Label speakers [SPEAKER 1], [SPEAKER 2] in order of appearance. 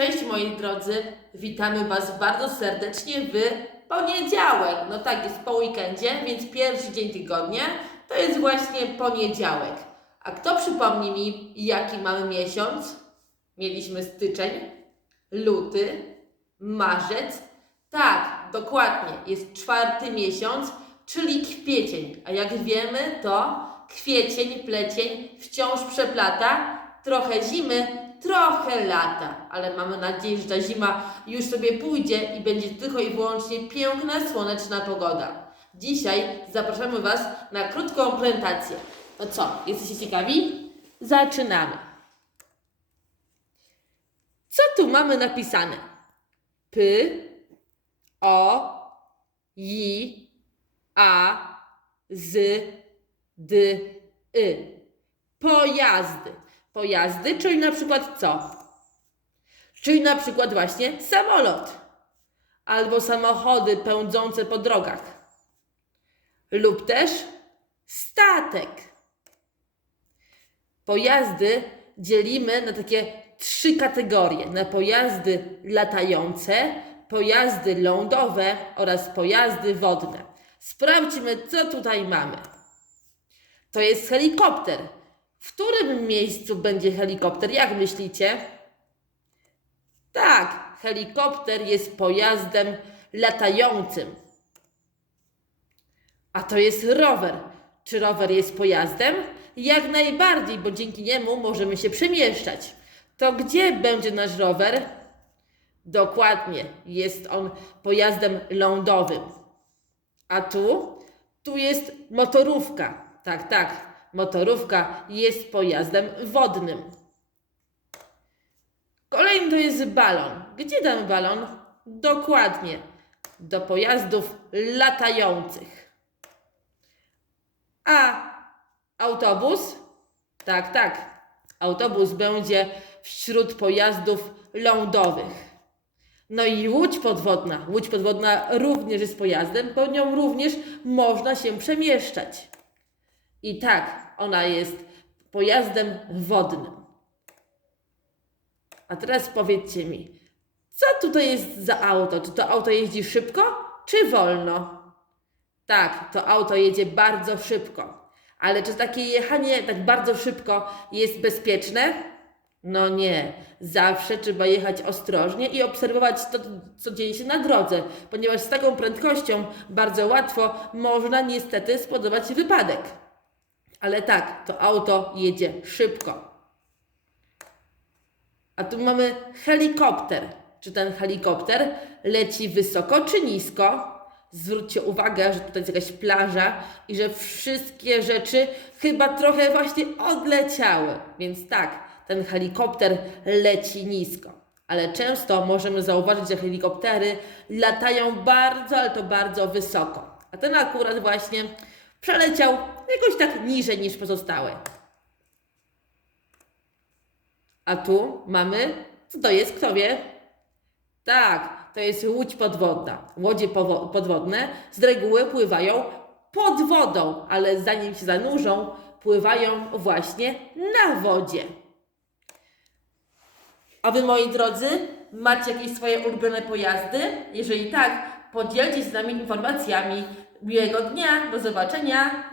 [SPEAKER 1] Cześć moi drodzy, witamy Was bardzo serdecznie w poniedziałek. No tak, jest po weekendzie, więc pierwszy dzień tygodnia to jest właśnie poniedziałek. A kto przypomni mi, jaki mamy miesiąc? Mieliśmy styczeń, luty, marzec. Tak, dokładnie, jest czwarty miesiąc, czyli kwiecień. A jak wiemy, to kwiecień, plecień wciąż przeplata. Trochę zimy, trochę lata, ale mamy nadzieję, że ta zima już sobie pójdzie i będzie tylko i wyłącznie piękna, słoneczna pogoda. Dzisiaj zapraszamy Was na krótką prezentację. To co, jesteście ciekawi? Zaczynamy. Co tu mamy napisane? P, O, J, A, Z, D, Y. Pojazdy. Pojazdy, czyli na przykład co? Czyli na przykład właśnie samolot. Albo samochody pędzące po drogach. Lub też statek. Pojazdy dzielimy na takie trzy kategorie: na pojazdy latające, pojazdy lądowe oraz pojazdy wodne. Sprawdźmy, co tutaj mamy. To jest helikopter. W którym miejscu będzie helikopter? Jak myślicie? Tak, helikopter jest pojazdem latającym. A to jest rower. Czy rower jest pojazdem? Jak najbardziej, bo dzięki niemu możemy się przemieszczać. To gdzie będzie nasz rower? Dokładnie, jest on pojazdem lądowym. A tu? Tu jest motorówka. Tak, tak, motorówka jest pojazdem wodnym. Kolejny to jest balon. Gdzie damy balon? Dokładnie, do pojazdów latających. A autobus? Tak, tak. Autobus będzie wśród pojazdów lądowych. No i łódź podwodna. Łódź podwodna również jest pojazdem, bo nią również można się przemieszczać. I tak, ona jest pojazdem wodnym. A teraz powiedzcie mi, co tutaj jest za auto? Czy to auto jeździ szybko, czy wolno? Tak, to auto jedzie bardzo szybko. Ale czy takie jechanie tak bardzo szybko jest bezpieczne? No nie. Zawsze trzeba jechać ostrożnie i obserwować to, co dzieje się na drodze, ponieważ z taką prędkością bardzo łatwo można niestety spowodować wypadek. Ale tak, to auto jedzie szybko. A tu mamy helikopter. Czy ten helikopter leci wysoko czy nisko? Zwróćcie uwagę, że tutaj jest jakaś plaża i że wszystkie rzeczy chyba trochę właśnie odleciały. Więc tak, ten helikopter leci nisko. Ale często możemy zauważyć, że helikoptery latają bardzo, ale to bardzo wysoko. A ten akurat właśnie przeleciał jakoś tak niżej niż pozostałe. A tu mamy, co to jest, kto wie? Tak, to jest łódź podwodna. Łodzie podwodne z reguły pływają pod wodą, ale zanim się zanurzą, pływają właśnie na wodzie. A wy, moi drodzy, macie jakieś swoje ulubione pojazdy? Jeżeli tak, podzielcie się z nami informacjami. Miłego dnia, do zobaczenia.